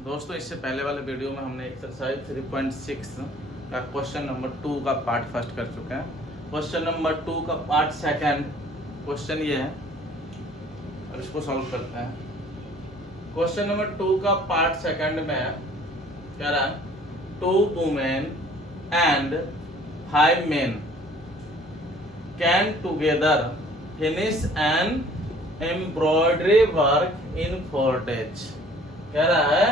दोस्तों इससे पहले वाले वीडियो में हमने एक्सरसाइज 3.6 का क्वेश्चन नंबर 2 का पार्ट फर्स्ट कर चुके हैं। क्वेश्चन नंबर 2 का पार्ट सेकंड क्वेश्चन ये है और इसको सॉल्व करते हैं। क्वेश्चन नंबर 2 का पार्ट सेकंड में कह रहा है 2 women and 5 men can together finish an embroidery work in 4 days। कह रहा है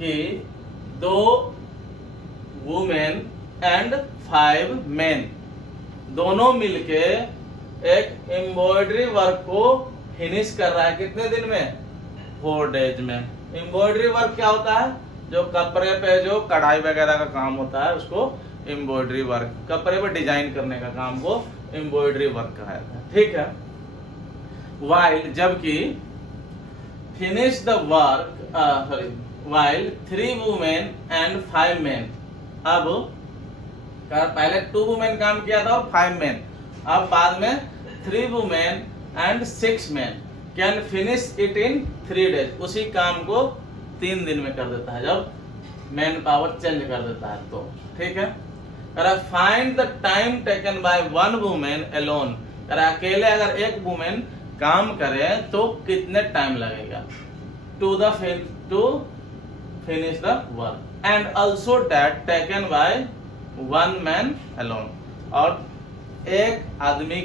कि 2 वुमेन एंड 5 मेन दोनों मिलके एक एम्ब्रॉयडरी वर्क को फिनिश कर रहा है। कितने दिन में? 4 days में। एम्ब्रॉयडरी वर्क क्या होता है? जो कपड़े पे जो कढ़ाई वगैरह का काम होता है उसको एम्ब्रॉयडरी वर्क, कपड़े पे डिजाइन करने का काम को एम्ब्रॉयडरी वर्क कहा जाता है। ठीक है। वाइल जबकि finish the work while 3 women and 5 men। अब पहले 2 women काम किया था और 5 men, अब बाद में 3 women and 6 men can finish it in 3 days। उसी काम को 3 दिन में कर देता है जब मैन पावर चेंज कर देता है तो। ठीक है। Find the time taken by 1 woman alone। अकेले अगर एक वुमेन काम करे तो कितने टाइम लगेगा to finish the work, and also that taken by 1 man alone। और एक आदमी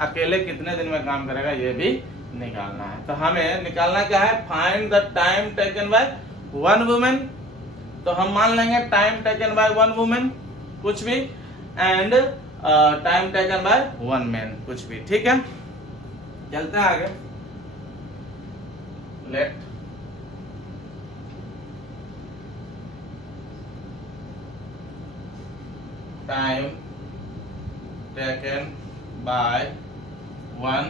अकेले कितने दिन में काम करेगा ये भी निकालना है। तो हमें निकालना क्या है? Find the time taken by 1 women. तो हम मान लेंगे टाइम टेकन बाय 1 वुमेन कुछ भी, and time taken by 1 man कुछ भी। ठीक है, चलते हैं आगे। Let time taken by 1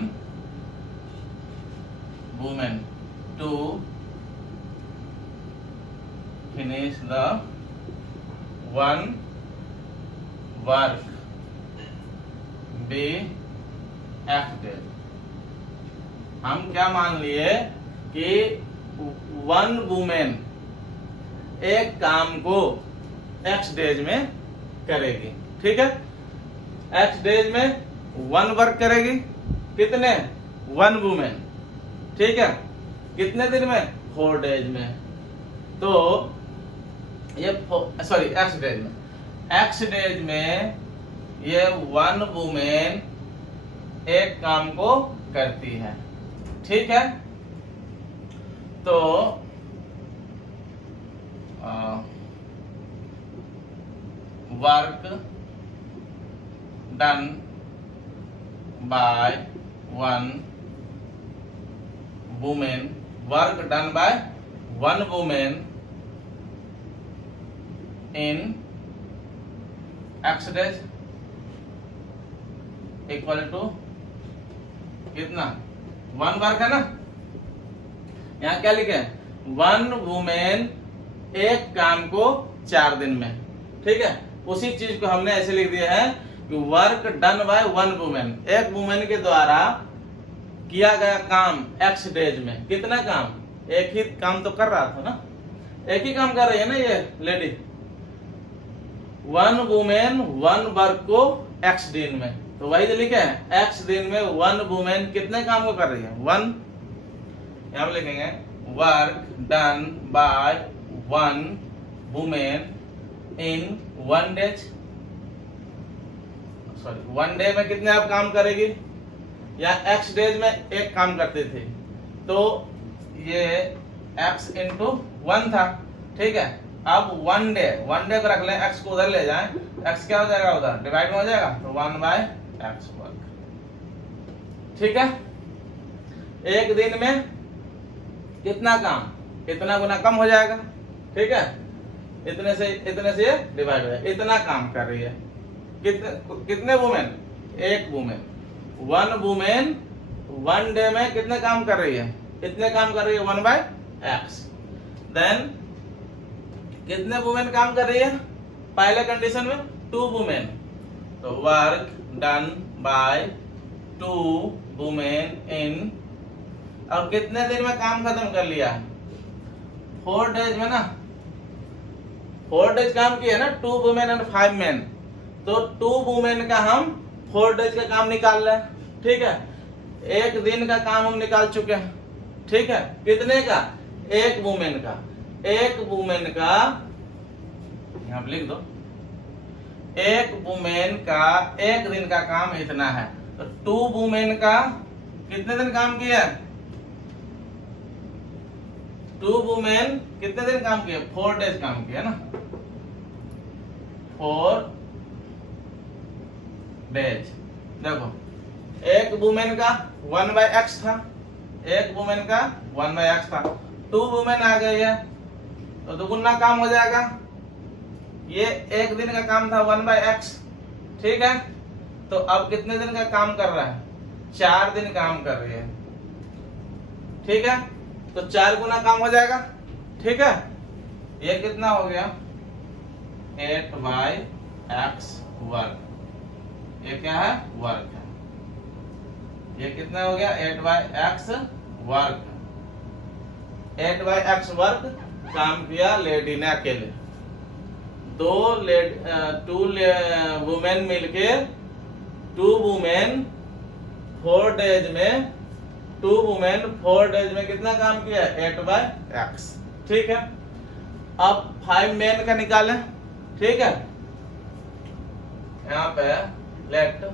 woman to finish the 1 work be acted। हम क्या मान लिए कि 1 वुमेन एक काम को X days में करेगी। ठीक है, X days में 1 वर्क करेगी। कितने? 1 वुमेन। ठीक है, कितने दिन में? 4 days में। तो ये X days में, X days में ये 1 वुमेन एक काम को करती है। ठीक है, तो work done by 1 women, work done by 1 women in X days equal to कितना? 1 वर्क है ना। यहाँ क्या लिखे? 1 वुमेन एक काम को 4 दिन में। ठीक है, उसी चीज को हमने ऐसे लिख दिया है कि वर्क डन बाय 1 वुमेन, एक वुमेन के द्वारा किया गया काम X days में। कितना काम? एक ही काम तो कर रहा था ना, एक ही काम कर रही है ना ये लेडी। 1 वुमेन 1 वर्क को X दिन में, तो वही तो लिखे है X दिन में 1 वुमेन कितने काम को कर रही है? 1। यहां लिखेंगे work done by 1 women in 1 day। 1 day में कितने आप काम करेगी? या X days में एक काम करते थे तो ये X into 1 था। ठीक है, अब 1 day को रख लें, X को उधर ले जाएं, X क्या हो जाएगा? उधर डिवाइड में हो जाएगा, तो 1 by X वर्क। ठीक है, एक दिन में कितना काम? इतना गुना कम हो जाएगा। ठीक है, इतने से ये डिवाइड हो जाएगा। इतना काम कर रही है। कितने वुमेन? एक वुमेन। 1 वुमेन 1 day में कितने काम कर रही है? इतने काम कर रही है 1 by X। देन कितने वुमेन काम कर रही है? पहले कंडीशन में 2 वुमेन, तो work done bye 2 women in, और कितने दिन में काम खत्म कर लिया? 4 days में ना, 4 डेज काम किया ना, 2 वुमेन एंड 5 मेन, तो 2 वुमेन का हम 4 डेज का काम निकाल रहे हैं, ठीक है। एक दिन का काम हम निकाल चुके हैं, ठीक है। कितने का? एक वुमेन का। एक वुमेन का यहां पर लिख दो, एक वुमेन का एक दिन का काम इतना है, तो 2 वुमेन का कितने दिन काम किया? 2 वुमेन कितने दिन काम किया? 4 डेज काम किया ना, 4 डेज। देखो एक वुमेन का 1/x था, एक वुमेन का 1/x था, 2 वुमेन आ गई है तो दुगुना काम हो जाएगा। ये एक दिन का काम था 1/x, ठीक है। तो अब कितने दिन का काम कर रहा है? 4 दिन काम कर रही है, ठीक है। तो 4 गुना काम हो जाएगा, ठीक है। ये कितना हो गया? 8/x work. ये क्या है? वर्क है। ये कितना हो गया? 8/x work. 8/x वर्क काम किया लेडी ने अकेले। 2 वुमेन मिलके 2 वुमेन 4 डेज में 2 वुमेन 4 डेज में कितना काम किया? 8/x, ठीक है। अब 5 मेन का निकालें, ठीक है। यहां पे let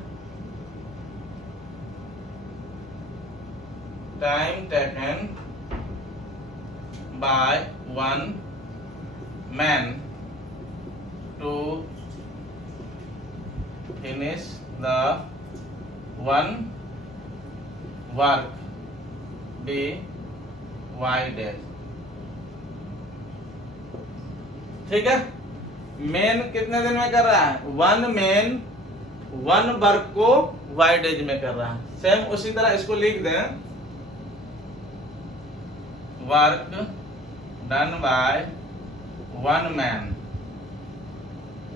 time taken by 1 man to finish the 1 work be Y days, ठीक है। मेन कितने दिन में कर रहा है? 1 मेन 1 वर्क को वाई डेज में कर रहा है। सेम उसी तरह इसको लिख दें, work done by 1 man,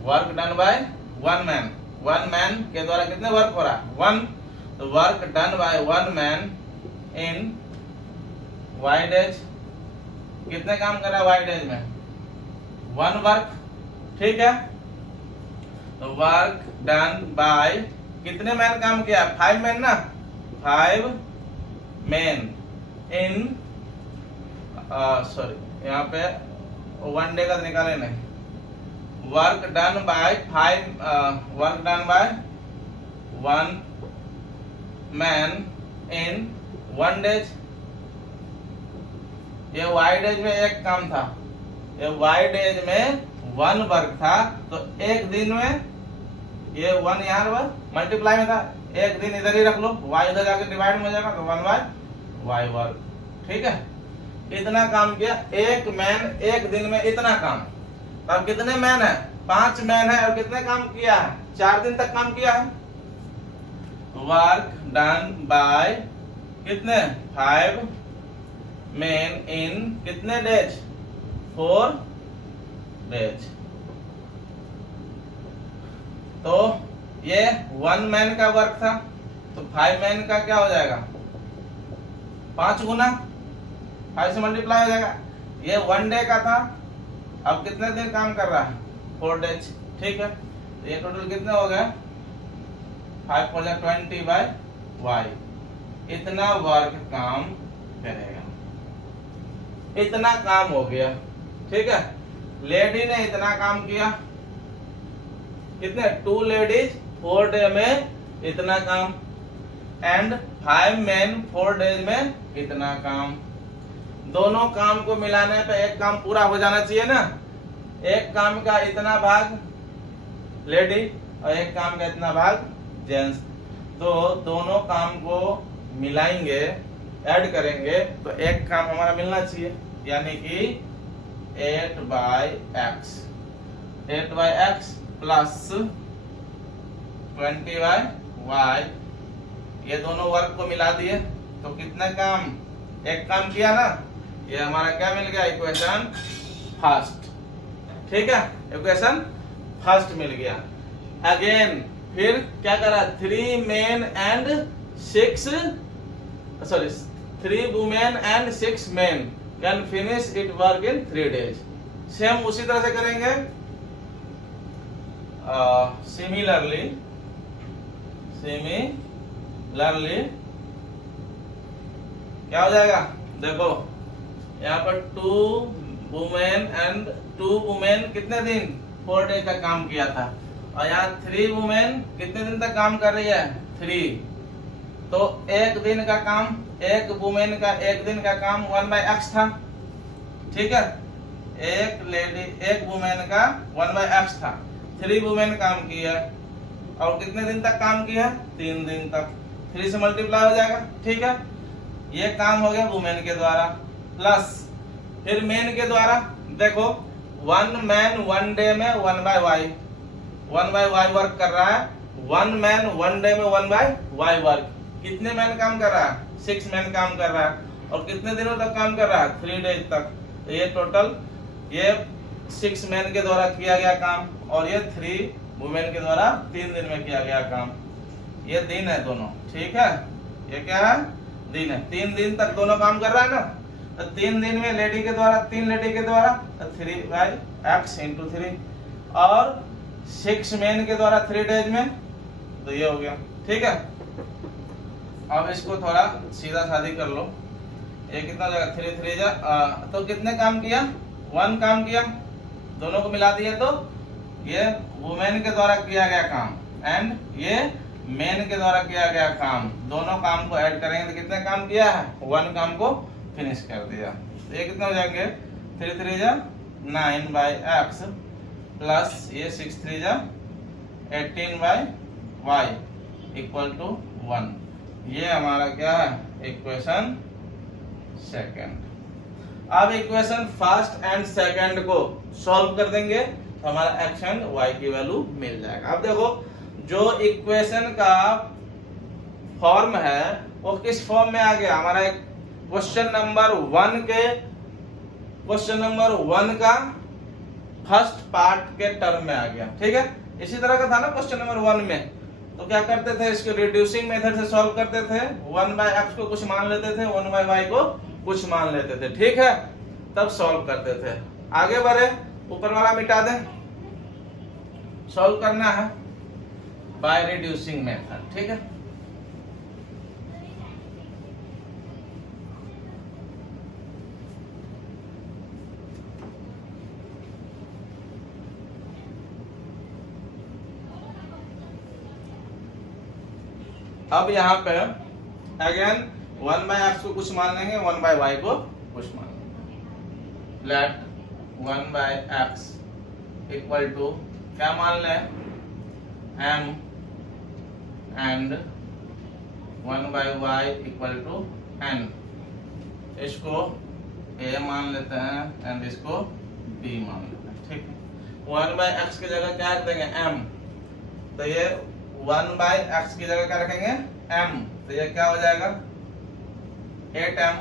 work done by 1 man. 1 man के द्वारा कितने वर्क हो रहा है? 1। तो work done by 1 man in Y days. कितने काम कर रहा है वाई डेज में? 1 वर्क, ठीक है। तो वर्क डन बाय कितने मैन काम किया? 5 मैन ना, 5 मैन इन सॉरी यहाँ पे 1 डे का निकाले नहीं। Work done by 1 man in 1 days. ये वाई डेज में एक काम था, ये वाई डेज में 1 वर्क था, तो एक दिन में ये 1 यहाँ पर मल्टीप्लाई में था, एक दिन इधर ही रख लो, y इधर जाके डिवाइड में हो जाएगा, तो 1/y वर्क, ठीक है। इतना काम किया एक मैन एक दिन में, इतना काम। अब कितने मैन है? 5 मैन है, और कितने काम किया है? 4 दिन तक काम किया है। वर्क डन बाय कितने? 5 मैन इन कितने डेज? 4 डेज। तो ये 1 मैन का वर्क था, तो 5 मैन का क्या हो जाएगा? 5 गुना 5 से मल्टीप्लाई हो जाएगा। ये 1 डे का था, अब कितने दिन काम कर रहा है? 4 डेज, ठीक है। तो ये टोटल कितने हो गए? 5 4 20/y। इतना वर्क काम करेगा, इतना काम हो गया, ठीक है। लेडी ने इतना काम किया, कितने? 2 लेडीज 4 डे में इतना काम, एंड 5 मेन 4 डेज में इतना काम। दोनों काम को मिलाने पे एक काम पूरा हो जाना चाहिए ना। एक काम का इतना भाग लेडी और एक काम का इतना भाग जेंट्स, तो दोनों काम को मिलाएंगे, ऐड करेंगे, तो एक काम हमारा मिलना चाहिए, यानी कि 8/x। 8/x प्लस 20/y, ये दोनों वर्क को मिला दिए, तो कितना काम? एक काम किया ना। ये हमारा क्या मिल गया? इक्वेशन फर्स्ट, ठीक है। इक्वेशन फर्स्ट मिल गया। अगेन फिर क्या करा? 3 main and 3 women and 6 main can finish it work in 3 days. Same उसी तरह से करेंगे, सिमिलरली क्या हो जाएगा, देखो यहाँ पर 2 वुमेन एंड 2 वुमेन कितने दिन 4 डेज तक काम किया था, और यहाँ 3 वुमेन कितने दिन तक काम कर रही है 3, तो एक दिन का काम, एक वुमेन का एक दिन का काम 1/x था, ठीक है, एक वुमेन का 1/x था, 3 वुमेन काम किया और कितने दिन तक काम किया 3 दिन तक, 3 से मल्टीप्लाई हो जाएगा, ठीक है, ये काम हो गया वुमेन के द्वारा, प्लस फिर मेन के द्वारा, देखो 1 मैन 1 डे में 1/y वर्क कर रहा है, 1 मैन 1 डे में 1/y वर्क, कितने मैन काम कर रहा है 6 मैन काम कर रहा है, और कितने दिनों तक काम कर रहा है 3 डेज तक, तो ये टोटल ये 6 मैन के द्वारा किया गया काम, और ये 3 वुमेन के द्वारा 3 दिन में किया गया काम, ये दिन है दोनों, ठीक है, ये क्या है दिन है, 3 दिन तक दोनों काम कर रहा है ना, तो 3 दिन में लेडी के द्वारा 3 लेडी के द्वारा 3/x × 3, और 6 मैन के द्वारा 3 डेज में, तो ये हो गया, ठीक है। अब इसको थोड़ा सीधा सादी कर लो, ये कितना हो जाएगा 3 3 तो कितने काम किया 1 काम किया, दोनों को मिला दिया, तो ये वुमेन के द्वारा किया गया काम एंड ये मेन के द्वारा किया गया काम, दोनों काम को ऐड करेंगे तो कितने काम किया है 1 काम को फिनिश कर दिया, तो ये कितना हो जाएंगे 3 3 9/x प्लस ये 6 3 18/y = 1, ये हमारा क्या है इक्वेशन सेकंड। अब इक्वेशन फर्स्ट एंड सेकंड को सॉल्व कर देंगे तो हमारा x एंड y की वैल्यू मिल जाएगा। अब देखो जो इक्वेशन का फॉर्म है वो किस फॉर्म में आ गया, हमारा एक क्वेश्चन नंबर 1 का फर्स्ट पार्ट के टर्म में आ गया, ठीक है, इसी तरह का था ना क्वेश्चन नंबर 1 में, तो क्या करते थे इसको रिड्यूसिंग मेथड से सॉल्व करते थे, 1/x को कुछ मान लेते थे, 1/y को कुछ मान लेते थे, ठीक है, तब सॉल्व करते थे। आगे बढ़े, ऊपर वाला मिटा दें, सॉल्व करना है बाय रिड्यूसिंग मेथड, ठीक है। अब यहाँ पे अगेन 1/x को कुछ मान लेंगे, 1/y को कुछ मान लेंगे, लेट 1/x = क्या मान लें m एंड 1/y = n, इसको a मान लेते हैं एंड इसको b मान लेते हैं, ठीक है। 1/x की जगह क्या रख देंगे m, तो ये 1/x की जगह क्या रखेंगे m, तो ये क्या हो जाएगा 8m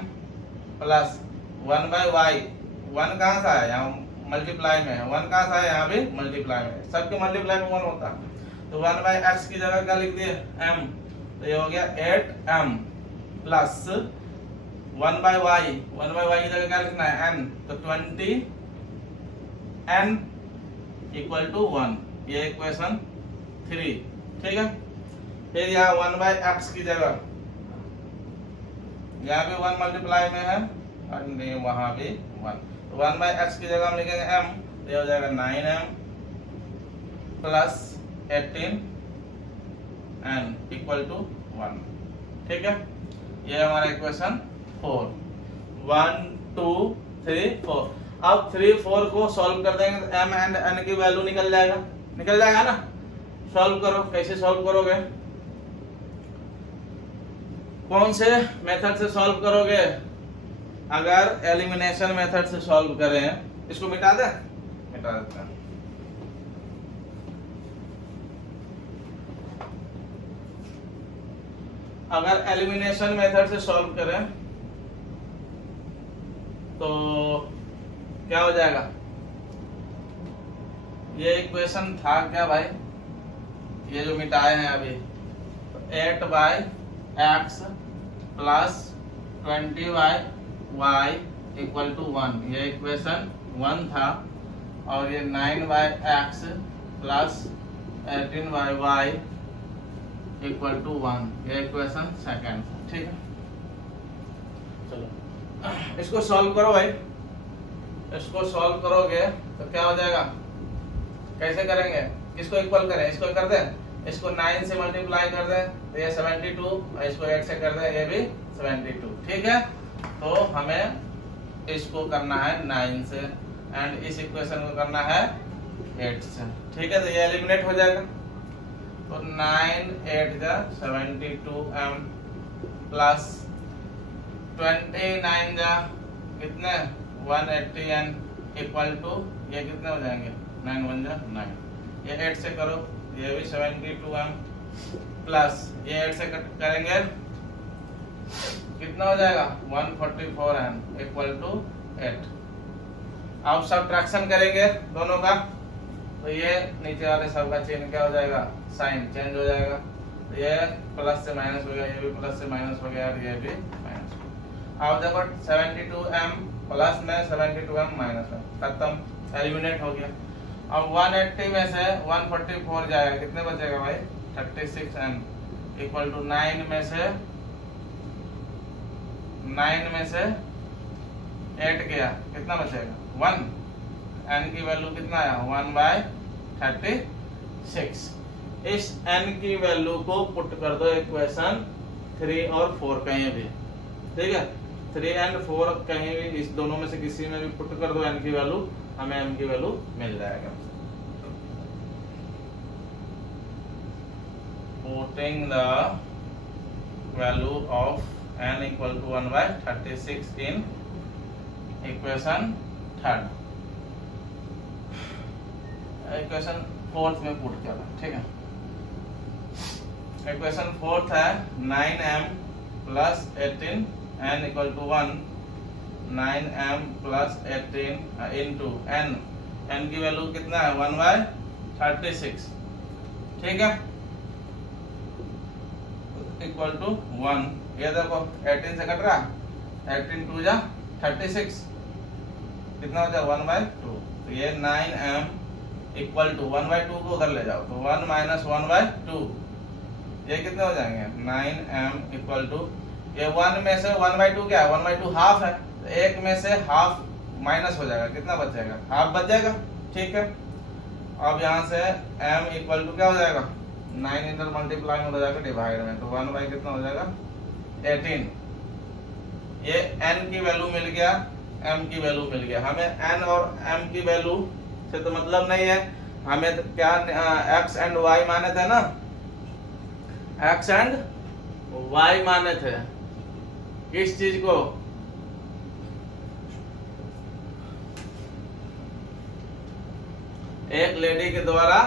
प्लस 1/y, 1 कहाँ से आया यहाँ मल्टीप्लाई में है, 1 कहाँ से आया यहाँ भी मल्टीप्लाई में, सबके मल्टीप्लाई में 1 होता है, तो 1/x की जगह क्या लिख दिए m, तो ये हो गया 8m प्लस 1/y की जगह क्या लिखना है n, तो 20n = 1, ये इक्वेशन 3, ठीक है। फिर यहाँ 1/x की जगह यहाँ भी 1 मल्टीप्लाई में है और वहां भी 1, तो 1/x की जगह हम लिखेंगे m, तो ये हो जाएगा 9m प्लस 18n = 1, ठीक है। ये हमारा इक्वेशन 4, 1 2 3 4। अब 3 4 को सॉल्व कर देंगे तो m एंड n की वैल्यू निकल जाएगा ना। सॉल्व करो, कैसे सॉल्व करोगे, कौन से मेथड से सॉल्व करोगे, अगर एलिमिनेशन मेथड से सॉल्व करें, इसको मिटा देते हैं। अगर एलिमिनेशन मेथड से सॉल्व करें तो क्या हो जाएगा, ये इक्वेशन था क्या भाई, ये जो मिटाए हैं अभी, 8/x प्लस 20/y = 1, ये इक्वेशन 1 था, और ये 9/x plus 18/y equal to 1, ये इक्वेशन सेकेंड। ठीक है, चलो इसको सॉल्व करो भाई। इसको सॉल्व करोगे तो क्या हो जाएगा, कैसे करेंगे, इसको इक्वल करें, इसको कर दें, इसको 9 से मल्टीप्लाई कर दें तो ये 72, और इसको 8 से कर दें ये भी 72। ठीक है, तो हमें इसको करना है 9 से एंड इस इक्वेशन को करना है 8 से। ठीक है, तो ये एलिमिनेट हो जाएगा। तो 9 8 जा 72m प्लस 29 जा कितने 180n इक्वल टू ये कितने हो जाएंगे 9 1 जा 9, ये 8 से करो, ये भी 72m प्लस ये 8 से करेंगे कितना हो जाएगा 144n इक्वल टू 8। अब सब्ट्रैक्शन करेंगे दोनों का, तो ये नीचे वाले सब का चिन्ह क्या हो जाएगा, साइन चेंज हो जाएगा। तो ये प्लस से माइनस हो गया, ये भी प्लस से माइनस हो गया, और ये भी माइनस हो गया। अब देखो 72m प्लस में 72m माइनस में खत्म, एलिमिनेट हो गया। अब 180 में से 144 जाएगा, कितने बचेगा भाई 36n इक्वल टू 9 में से 8 गया, कितना बचेगा 1, n की वैल्यू कितना आया 1/36। इस n की वैल्यू को पुट कर दो इक्वेशन 3 और 4 कहीं भी। ठीक है, 3 एंड 4 कहीं भी, इस दोनों में से किसी में भी पुट कर दो n की वैल्यू, हमें m की वैल्यू मिल जाएगा। Putting the value of n equal to 1/36 in equation third, equation fourth में पुट किया। ठीक है, इक्वेशन फोर्थ है 9m plus 18n equal to 1, 9m plus 18 into n, n की वैल्यू कितना है 1/36। ठीक है, इक्वल टू 1, ये देखो 18 से कट रहा, 18 2 जा 36, कितना हो जाए 1/2। तो ये 9m इक्वल टू 1/2 को उधर ले जाओ, तो 1 माइनस 1/2, ये कितने हो जाएंगे 9m इक्वल टू, ये 1 में से 1/2 क्या है 1/2 हाफ है, तो 1 में से हाफ माइनस हो जाएगा, कितना बच जाएगा हाफ बच जाएगा। ठीक है, अब यहाँ से m इक्वल टू क्या हो जाएगा 9 इधर मल्टीप्लाई में हो जाएगा डिवाइड में, तो 1 बाई कितना हो जाएगा 18। ये n की वैल्यू मिल गया, m की वैल्यू मिल गया। हमें n और m की वैल्यू से तो मतलब नहीं है, हमें तो क्या x एंड y माने थे ना, x एंड y माने थे किस चीज को, एक लेडी के द्वारा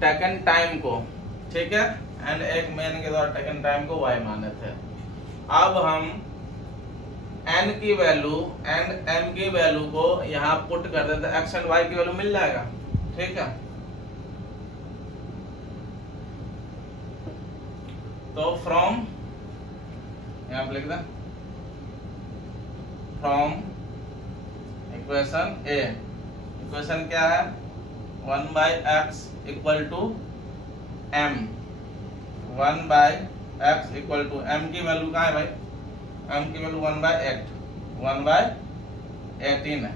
टेकन टाइम को, ठीक है, एंड एक मैन के द्वारा टेकन टाइम को y माने थे। अब हम n की वैल्यू एंड m की वैल्यू को यहाँ पुट कर देते हैं, x एंड y की वैल्यू मिल जाएगा। ठीक है, तो फ्रॉम यहाँ पे लिख दें, फ्रॉम इक्वेशन ए, इक्वेशन क्या है 1/x equal to m, 1/x equal to m की वैल्यू कहाँ है भाई, m की वैल्यू 1/8, 1/18 है।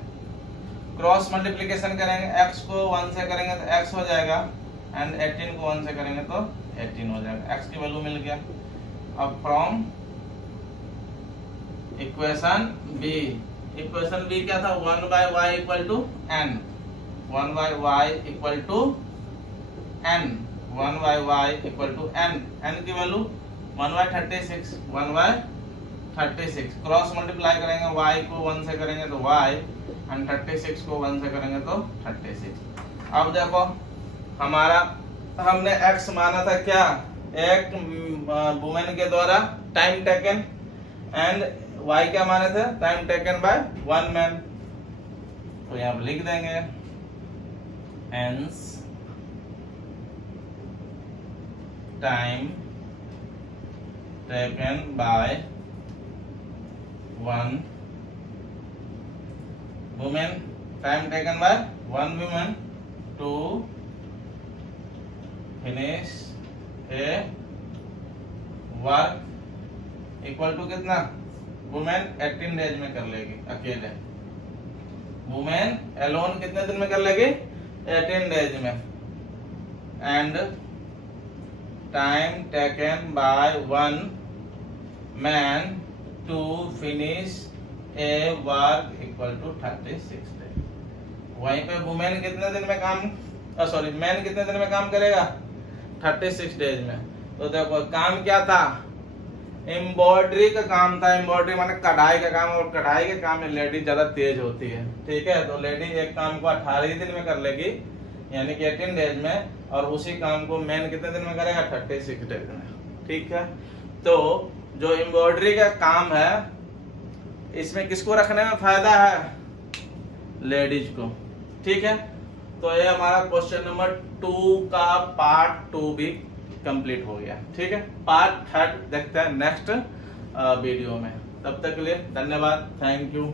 क्रॉस मल्टीप्लिकेशन करेंगे, x को 1 से करेंगे तो x हो जाएगा, एंड 18 को 1 से करेंगे तो 18 हो जाएगा, x की वैल्यू मिल गया। अब from equation b, equation b क्या था 1/y equal to n, 1/y equal to n, 1/y equal to n, n की वैल्यू 1/36, 1/36। क्रॉस मल्टीप्लाई करेंगे, y को 1 से करेंगे तो y, एंड 36 को 1 से करेंगे तो 36। अब देखो हमारा, हमने x माना था क्या, एक वुमेन के द्वारा टाइम टेकन, एंड y क्या माने थे time taken by one man. तो यहाँ पे लिख देंगे hence time taken by one women time taken by one women to finish a work equal to कितना, वुमेन 18 डेज में कर लेगी अकेले, वुमेन एलोन कितने दिन में कर लेगी, 18 डेज में, and time taken by one man to finish a work equal to 36 days. वहीं पे वुमेन कितने दिन में काम, सॉरी मैन कितने दिन में काम करेगा, 36 डेज में। तो देखो काम क्या था, एम्ब्रॉयडरी का काम था, एम्ब्रॉयडरी माने कढ़ाई का काम, और कढ़ाई के काम में लेडीज ज्यादा तेज होती है, ठीक है। तो लेडीज एक काम को 18 दिन में कर लेगी, यानी कि 18 डेज में, और उसी काम को मैन कितने दिन में करेगा, 36 डेज में, ठीक है। तो जो एम्ब्रॉयडरी का काम है इसमें किसको रखने में फायदा है, लेडीज को, ठीक है। तो ये हमारा क्वेश्चन नंबर 2 का पार्ट 2 भी कंप्लीट हो गया, ठीक है। पार्ट 3 देखते हैं नेक्स्ट वीडियो में। तब तक के लिए धन्यवाद, थैंक यू।